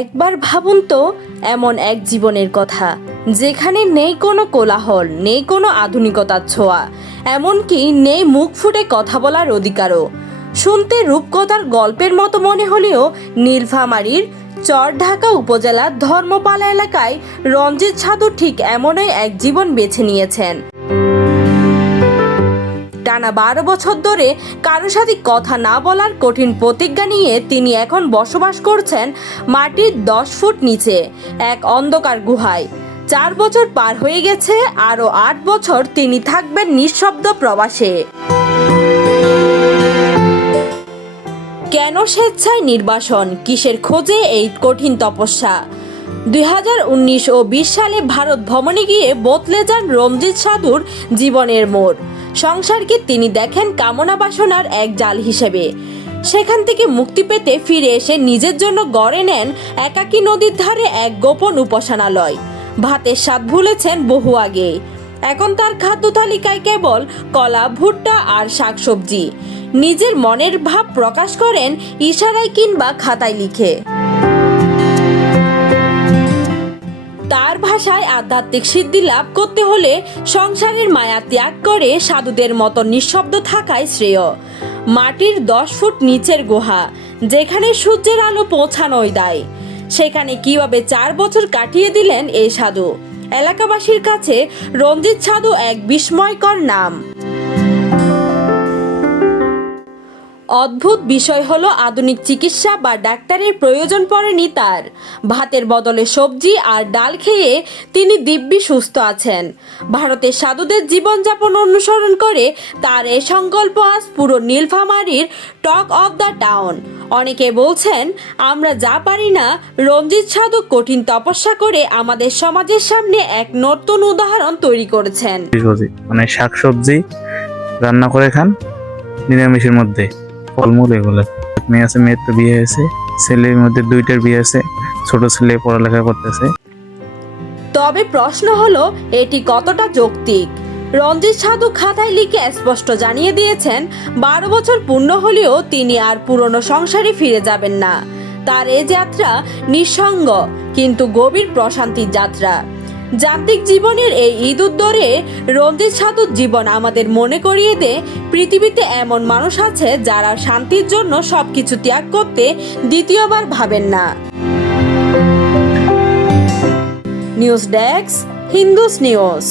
একবার ভাবুন তো, এমন এক জীবনের কথা যেখানে নেই কোনো কোলাহল, নেই কোনো আধুনিকতার ছোঁয়া, এমনকি নেই মুখ ফুটে কথা বলার অধিকারও। শুনতে রূপকথার গল্পের মতো মনে হলেও নীলফামারীর চরঢাকা উপজেলার ধর্মপালা এলাকায় রঞ্জিত সাধু ঠিক এমনই এক জীবন বেছে নিয়েছেন। টানা 12 বছর ধরে কারো সাথে কথা না বলার কঠিন প্রতিজ্ঞা নিয়ে তিনি এখন বসবাস করছেন মাটির 10 ফুট নিচে এক অন্ধকার গুহায়। 4 বছর পার হয়ে গেছে, আরও 8 বছর তিনি থাকবেন নিঃশব্দ প্রবাসে। কেন স্বেচ্ছায় নির্বাসন, কিসের খোঁজে এই কঠিন তপস্যা? 2019 ও 20 সালে ভারত ভ্রমণে গিয়ে বদলে যান রঞ্জিত সাধুর জীবনের মোড়। সংসারকে তিনি দেখেন কামনা বাসনার এক জাল হিসেবে। সেখান থেকে মুক্তি পেতে ফিরে এসে নিজের জন্য গড়ে নেন একাকী নদীর ধারে এক গোপন উপাসনালয়। ভাতের স্বাদ ভুলেছেন বহু আগে। এখন তার খাদ্য তালিকায় কেবল কলা, ভুট্টা আর শাকসবজি। নিজের মনের ভাব প্রকাশ করেন ইশারায় কিংবা খাতায় লিখে। তার ভাষায় আধ্যাত্মিক সিদ্ধি লাভ করতে হলে সংসারের মায়া ত্যাগ করে সাধুদের মতো নিঃশব্দ থাকাই শ্রেয়। মাটির 10 ফুট নিচের গুহা, যেখানে সূর্যের আলো পৌঁছানোই দায়, সেখানে কিভাবে 4 বছর কাটিয়ে দিলেন এই সাধু। এলাকাবাসীর কাছে রঞ্জিত সাধু এক বিস্ময়কর নাম। অদ্ভুত বিষয় হলো আধুনিক চিকিৎসা বা ডাক্তারের প্রয়োজন পড়েনি তার। ভাতের বদলে সবজি আর ডাল খেয়ে তিনি দিব্যি সুস্থ আছেন। ভারতের সাধুদের জীবনযাপন অনুসরণ করে তার এই সংকল্প আজ পুরো নীলফামারীর টক অফ দ্য টাউন। অনেকে বলছেন, আমরা যা পারি না, রঞ্জিত সাধু কঠিন তপস্যা করে আমাদের সমাজের সামনে এক নতুন উদাহরণ তৈরি করেছেন। মানে শাকসবজি রান্না করে খান, নিরামিষের মধ্যে ফলমূল এগুলো। মেয়ে আছে, মেয়ের তো বিয়ে হয়েছে, ছেলের মধ্যে 2টার বিয়ে আছে, ছোট ছেলে পড়ালেখা করতেছে। তবে প্রশ্ন হলো, এটি কতটা যৌক্তিক? রঞ্জিত সাধু খাতায় লিখে স্পষ্ট জানিয়ে দিয়েছেন, 12 বছর পূর্ণ হলেও তিনি আর পুরনো সংসারে ফিরে যাবেন না। তার এই যাত্রা নিঃসঙ্গ কিন্তু গভীর প্রশান্তির যাত্রা। যান্ত্রিক জীবনের এই ইঁদুর রঞ্জিত সাধুর জীবন আমাদের মনে করিয়ে দেয়, পৃথিবীতে এমন মানুষ আছে যারা শান্তির জন্য সবকিছু ত্যাগ করতে দ্বিতীয়বার ভাবেন না। News desk, Hindus news.